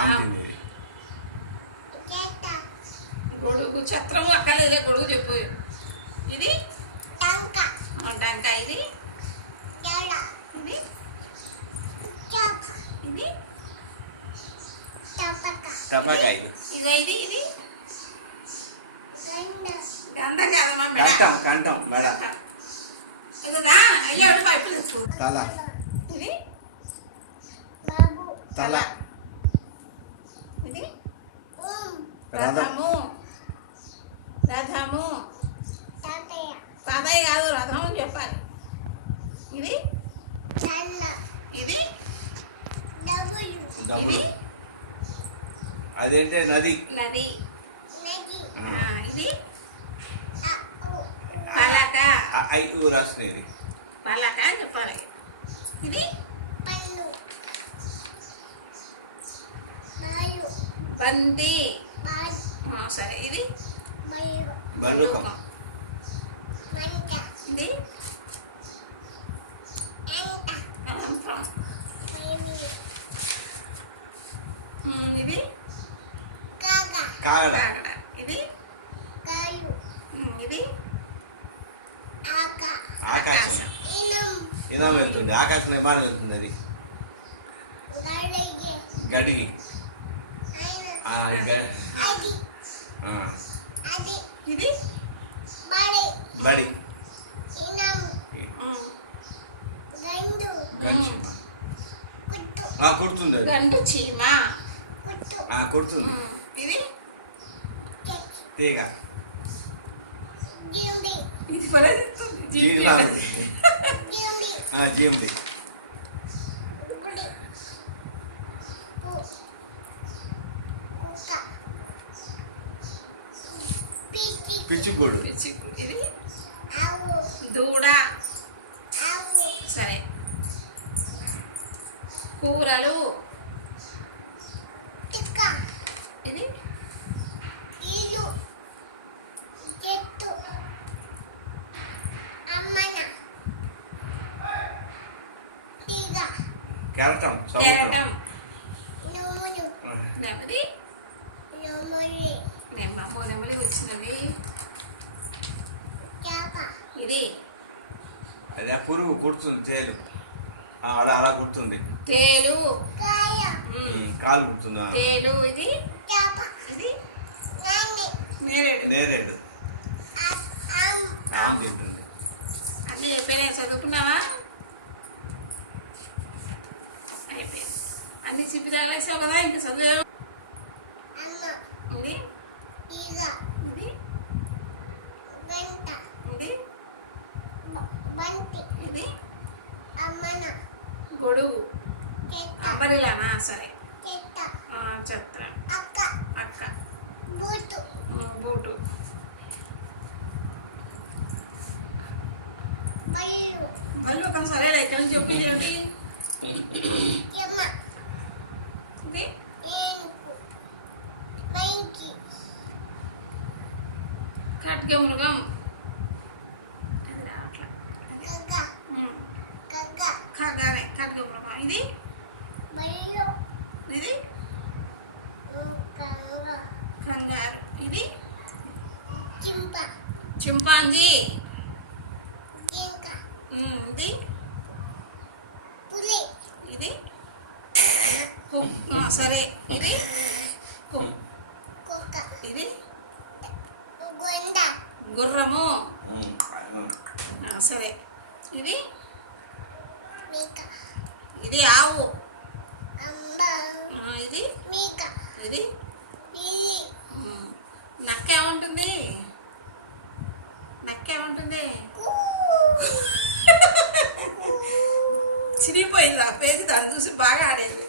ఆంటీని. గొడుగు ఛత్రము అక్కర్లేదే, గొడుగు చెప్పు. ఇది టంక, ఇది ఇది ఇది టపాకాయ. ఇదో ఇది ఇది గంధం కాదమ్మా, కంఠం కంఠం మెడ. ఇదిగా అయ్యాడు పైపులు తెచ్చు. తల ఇది తల. ఇది రథం. రథము రథము తాతయ్య కాదు, రథం అని చెప్పాలి. ఇది ఇది ఇది అదేంటే నది. నది. ఇది పలక. ఐదు రాసినది పలక అని చెప్పాలి. ఇది బంతి. సరే, ఇది బల్లుకం. ఇది ఇది కాగడ. కాగడ. ఇది ఇది ఆకాశం. ఇనం వెళ్తుంది, ఆకాశం విమానం వెళ్తుంది. అది గడిగి. ఇది బడి. కుడుతుంది. అది గండు చీమ. కుడుతుంది. ఇది తీగ. ఇది ఫలిస్తుంది. జీవుడి. పిచ్చికోడు. ఇది దూడ. సరే, కూరలు. ఇది కెరటం. కెరటం. నెమ్మది. నెమ్మలి వచ్చిందండి. ఇది అదే పురుగు కుడుతుంది. తేలు. అలా కుడుతుంది. తేలు. కాలు కుడుతుందా? తేలు. ఇది ఇది నేరేడు. నేరేడు. తింటుంది. అన్నీ చెప్పానే. చదువుకున్నావా? అయిపోయింది. అన్ని చిప్పి తగలేసావు కదా, ఇంకా చదువు. ఇది ఇది ఇది ఇది గొడుగు. అంబరిలానా? సరే, చెత్త. అక్క. బూటు. మళ్ళీ ఒక సరేలే, ఇక్కడ నుంచి చెప్పింది ఏమిటి? ఇది ఖడ్గమృగం. ఖగానే ఖడ్గమృగం. ఇది ఇది కంగారు. ఇది చింపాంజీ. ఇది ఇది సరే, ఇది ఇది గుర్రము. సరే, ఇది ఇది ఆవు. ఇది ఇది నక్క ఏముంటుంది? నక్క ఏముంటుంది? చిరిగిపోయింది ఆ పేరు. దాన్ని చూసి బాగా ఆడేది.